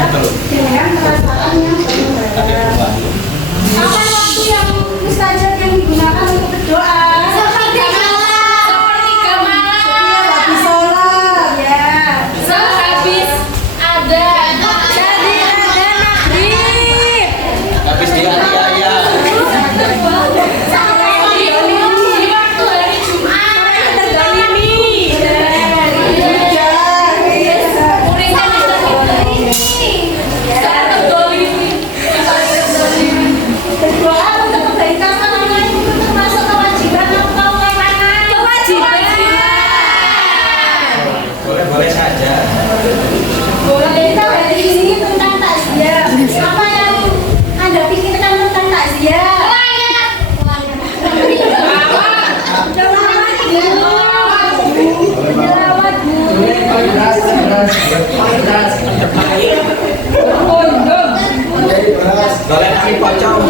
dengan perasaan yang benar. Kapan waktu yang mustajab yang digunakan untuk berdoa? Sepertiga malam. Habis sholat. Ya. Sehabis ada maghrib. Habis dianiaya. Boleh saja. Boleh. Kita di sini tentang takziah. Apa yang Anda pikirkan tentang takziah? Boleh kami pocong.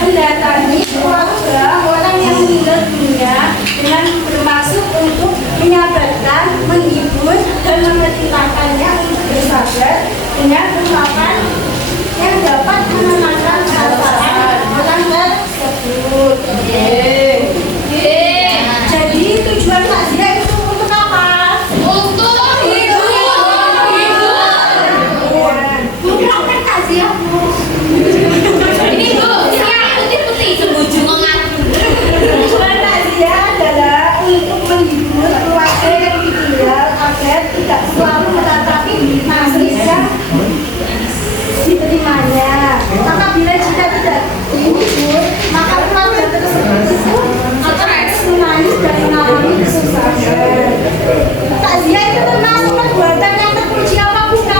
Mendatangi keluarga orang yang meninggal dunia dengan bermaksud untuk menyabarkan, menghibur, dan memerintahkannya untuk bersabar dengan ungkapan yang dapat menenangkan perasaan orang tersebut. Jadi tujuan takziah itu untuk apa? Untuk hibur. Menggerakkan takziah, Bu. Ini Bu, putih-putih sebuju mengaku. Tujuan takziah adalah untuk menghibur keluarga yang ditinggal agar tidak selalu meratapi nasibnya diterimanya. Maka bila jika tidak dihibur, maka keluarga tersebut akan menangis dan mengalami kesusahan. Takziah itu termasuk perbuatan yang terpuji apa bukan?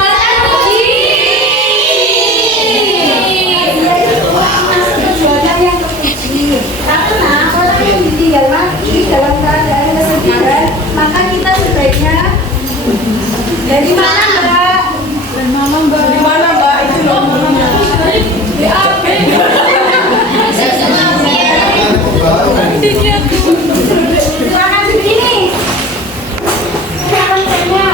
Karena orang yang ditinggal mati dalam keadaan kesedihan, maka kita sebaiknya dari mana Mbak? Dari mana Mbak? Itu loh. BAP. Silakan sini. Silakan tanya.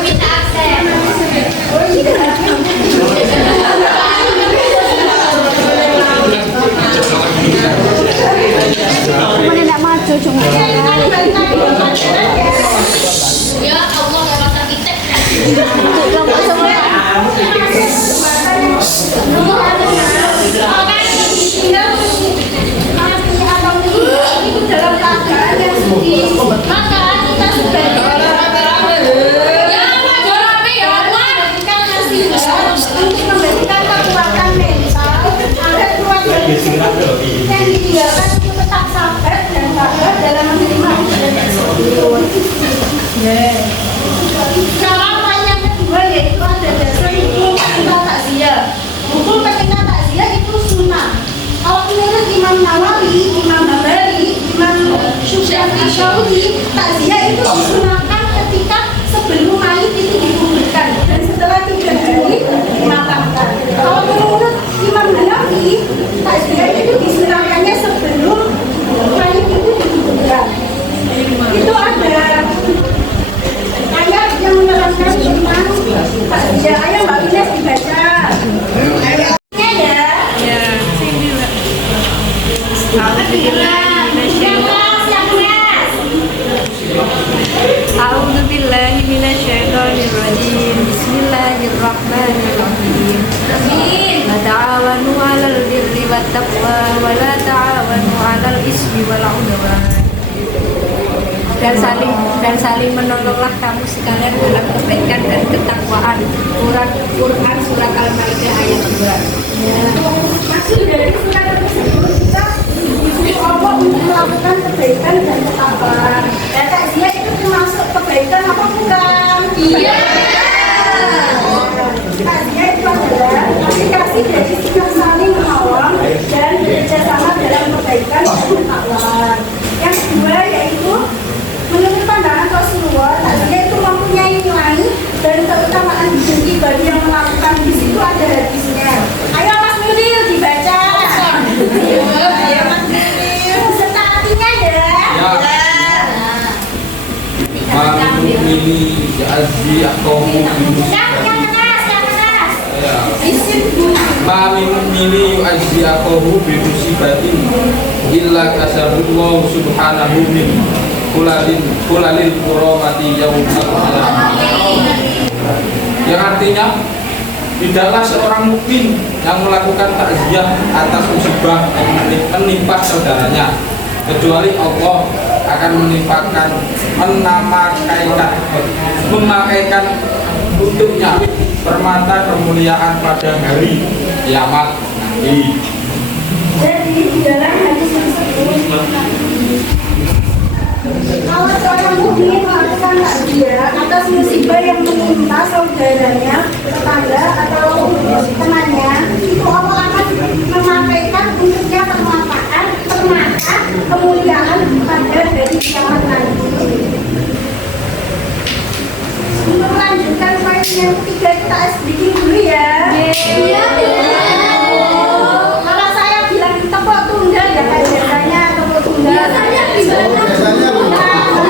Minta akses. Oh iya. Mana nak maju cuma ya Allah ya mata kita. Itu dalam keadaan yang sedih, maka kita sebagai untuk memberikan kekuatan mental agar keluarga yang ditinggalkan itu tetap sabar dan tabah dalam menerima ujian tersebut. Cara yang kedua yaitu ada dasar hukum ketika takziah. Hukum ketika takziah itu sunnah. Kalau menurut Imam Nawawi, Imam Hambali, Imam Syafi'i, takziah itu disunahkan ketika sebelum mayit itu dikuburkan dan setelah 3 hari dimakamkan. Kalau menurut Imam Hanafi, takziah itu disunahkannya sebelum mayit itu taqwa wa la ta'awanu 'alal ismi wal 'udwan. Dan saling menolonglah kamu sekalian dalam kebaikan dan ketakwaan. Quran surat Al-Maidah ayat 2. Maksud dari surat tersebut kita disuruh Allah untuk melakukan kebaikan dan ketakwaan. Dan takziah itu termasuk kebaikan apa bukan? Iya. Takziah itu adalah aplikasi dari sikap saling menolong dan bekerjasama dalam kebaikan dan ketakwaan. Yang kedua yaitu menurut pandangan Rasulullah, takziah itu mempunyai nilai dan keutamaan tinggi bagi yang melakukan. Di situ ada hadisnya. Ayo Mas Nuril dibaca. Ayo Mas Nuril. Serta artinya ya. Ma'mini ya'azzi aqawmu Yang keras. Ma'mini yu'azzi aqawmu bimusibatin illa kasabullahu subhanahu min kulalil kuramati yawmal qiyamah. Yang artinya, tidaklah seorang mukmin yang melakukan takziah atas musibah yang menimpa saudaranya, kecuali Allah akan memakaikan untuknya permata kemuliaan pada hari kiamat nanti. Jadi di dalam hadis tersebut, kalau seorang mukmin melakukan takziah atas musibah yang menimpa saudaranya, tetangga atau temannya, itu Allah akan memakaikan untuknya permata kemuliaan pada hari kiamat nanti. Untuk melanjutkan poin yang ketiga, kita bikin dulu ya. Iya. Kalau saya bilang tepuk tunggal ya kayak biasanya tepuk tunggal. Biasanya gimana?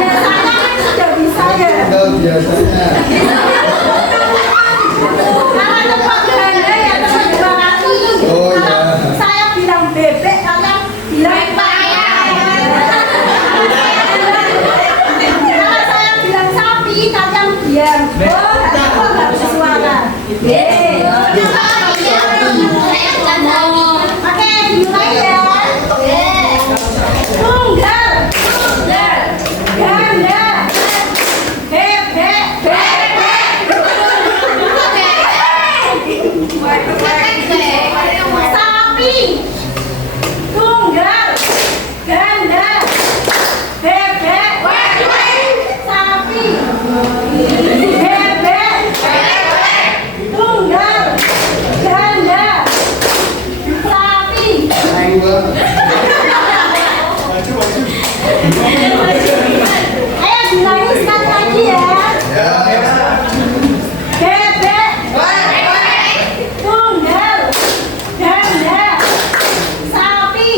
Biasanya kan sudah bisa ya. Biasanya. Kalau tepuk ganda ya tepuk 2 kali. Oh, ya. Kalau saya bilang bebek, kalian bilang payah. Kalau saya bilang sapi, kalian diam. Oh, aku nggak bisa suara. Oke, mulai ya. Tunggal, ganda, bebek, sapi, tunggal, ganda, bebek, sapi, bebek, tunggal, ganda, sapi. Ayo bilangin sekali lagi ya. Bebek, tunggal, ganda, sapi.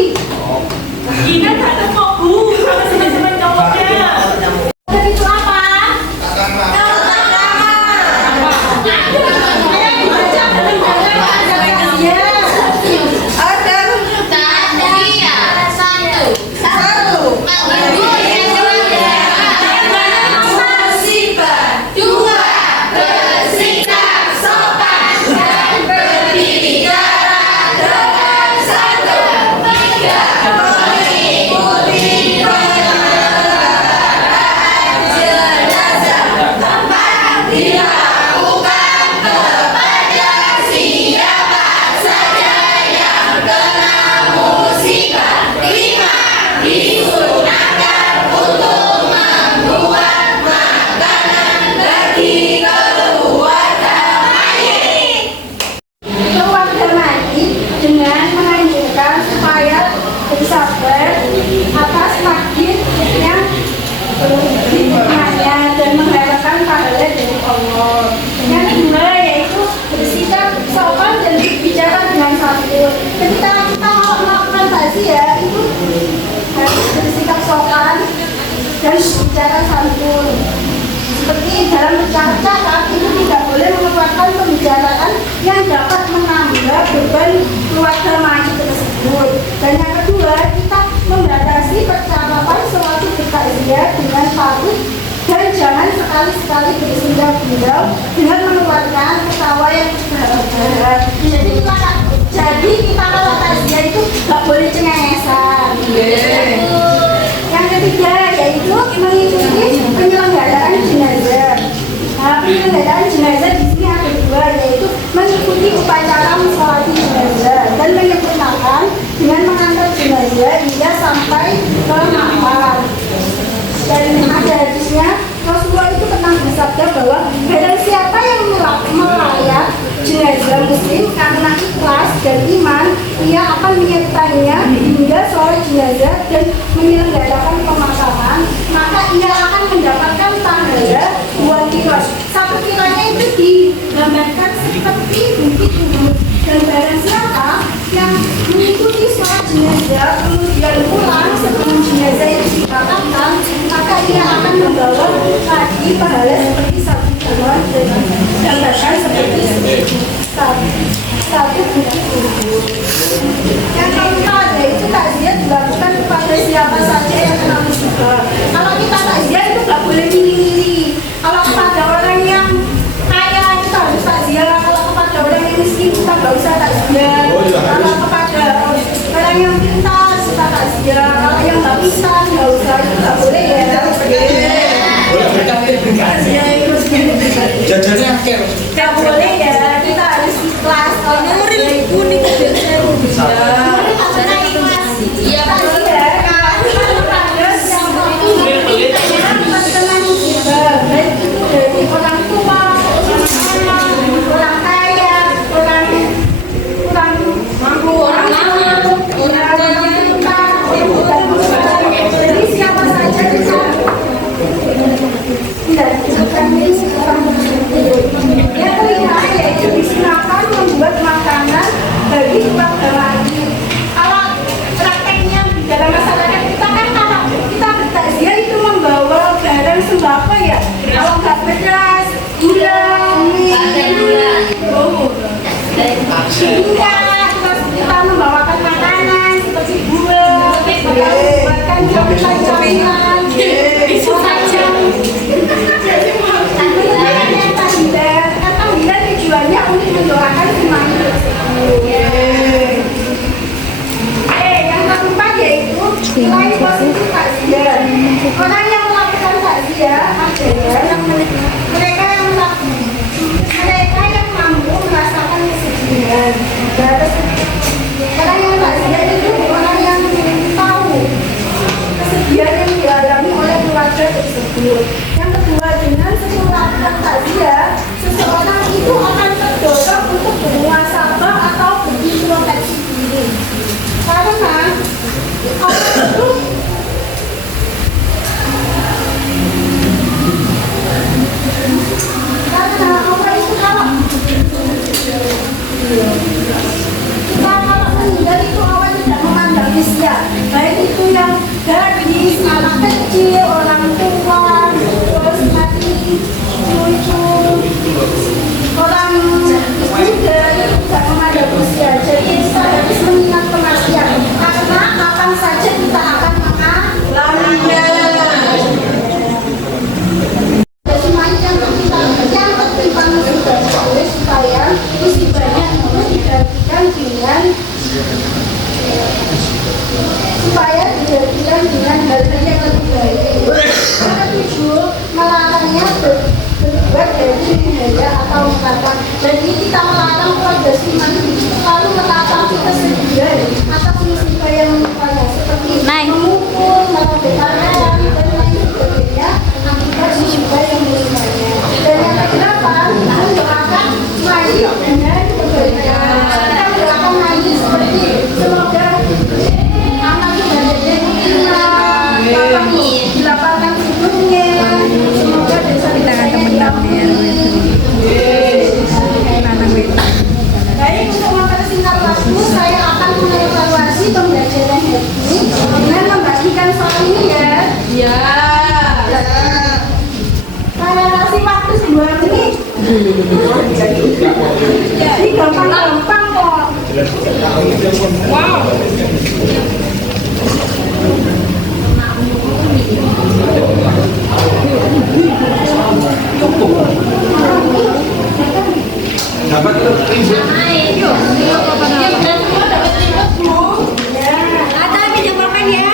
Ini kata kok Bu, sama teman-teman cowoknya. Itu apa? Keluarga mati dengan menganjurkan supaya bersabar atas takdir yang hikmahnya dan mengharapkan pahala dari Allah. Yang kedua yaitu bersikap sopan dan berbicara dengan santun. Ketika kita mau melakukan takziah itu harus bersikap sopan dan berbicara santun. Seperti dalam bercakap itu tidak boleh mengeluarkan pembicaraan yang dapat menambah beban keluarga mayit tersebut. Dan yang kedua, kita membatasi percakapan sewaktu bertakziah dengan patuh dan jangan sekali-sekali bersinggah-singgah dengan mengeluarkan ketawa yang terbahak-bahak. Jadi kita kalau takziah itu Yang ketiga yaitu mengikuti penyelenggaraan jenazah. Nah, penyelenggaraan jenazah di sini ada dua, yaitu mengikuti upacara mensolati jenazah dan menyempurnakan dengan mengantar jenazah hingga sampai ke makam. Dan ada hadisnya, Rasulullah itu pernah bersabda bahwa barang siapa yang melayat jenazah muslim karena ikhlas dan iman, ia akan menyertainya hingga sholat jenazah dan menyelenggarakan pemakaman, maka ia akan mendapatkan pahala 2 kilo. 1 kilonya itu digambarkan seperti bukit Uhud. Dan barang siapa yang mengikuti sholat jenazah kemudian pulang sebelum jenazah itu dimakamkan, maka ia akan membawa lagi pahala seperti 1 kilo dan gambarkan seperti satu bukit Uhud. Yang keempat yaitu takziah dilakukan kepada siapa saja yang kenal musibah. Kalau kita takziah itu nggak boleh milih-milih. Kalau kepada orang yang kaya kita harus takziah, kalau kepada orang yang miskin kita nggak usah takziah. Kalau kepada orang yang pintar kita takziah, kalau yang nggak pintar nggak usah, itu nggak boleh ya. Takziah itu Jajannya akhir. nggak boleh ya, kita harus ikhlas. Kalau takziah itu iya betul ya. Dari orang tua, orang kaya, orang mampu, orang pintar, jadi siapa saja bisa. Yang kelima yaitu digunakan membuat makanan bagi keluarga lagi. Kalau prakteknya di dalam masyarakat kita kan kalau kita bertakziah itu membawa barang sembako ya. Kalau nggak beras, gula, minyak, terus kita membawakan makanan seperti buah, membawakan jaminan, itu saja. Tahlilan tujuannya untuk mendoakan semuanya. Yang keempat yaitu nilai positif takziah. Orang yang melakukan takziah adalah mereka yang mampu merasakan kesedihan. Orang yang takziah itu orang yang tahu kesedihan yang dialami oleh keluarga tersebut. Yang kedua, dengan melakukan takziah, seseorang itu akan terdorong untuk bermuasabah atau berintrospeksi diri. Karena orang itu kalau meninggal itu awal tidak memandang usia, baik itu yang gadis, anak kecil, orang tua, terus nanti cucu, orang muda itu tidak memandang usia. Jadi kita harus mengingat kematian, karena kapan saja kita akan mengalaminya. Supaya musibahnya itu digantikan dengan hal-hal yang lebih baik. Yang ketujuh, melarangnya berbuat dari nihaya atau mengatakan. Jadi kita melarang keluarga Siman lalu menatap kesedihan atas musibah yang menimpanya seperti memukul, merobekkan dan lain sebagainya akibat musibah yang menimpanya. Dan yang kedelapan, mendoakan mayit dengan kebaikan. Kita mendoakan mayit seperti semoga amal ibadahnya diterima, dilapangkan hidupnya, semoga dosa-dosanya diampuni. Baik, untuk mempersingkat waktu, saya akan mengevaluasi pembelajaran ini dengan membagikan soal ini ya. Iya. Saya kasih waktu 2 menit. Jadi gampang-gampang kok. Wow. Dapat Ada pinjam makan ya.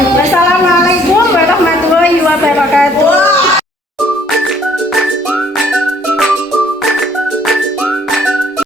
Wassalamualaikum warahmatullahi wabarakatuh.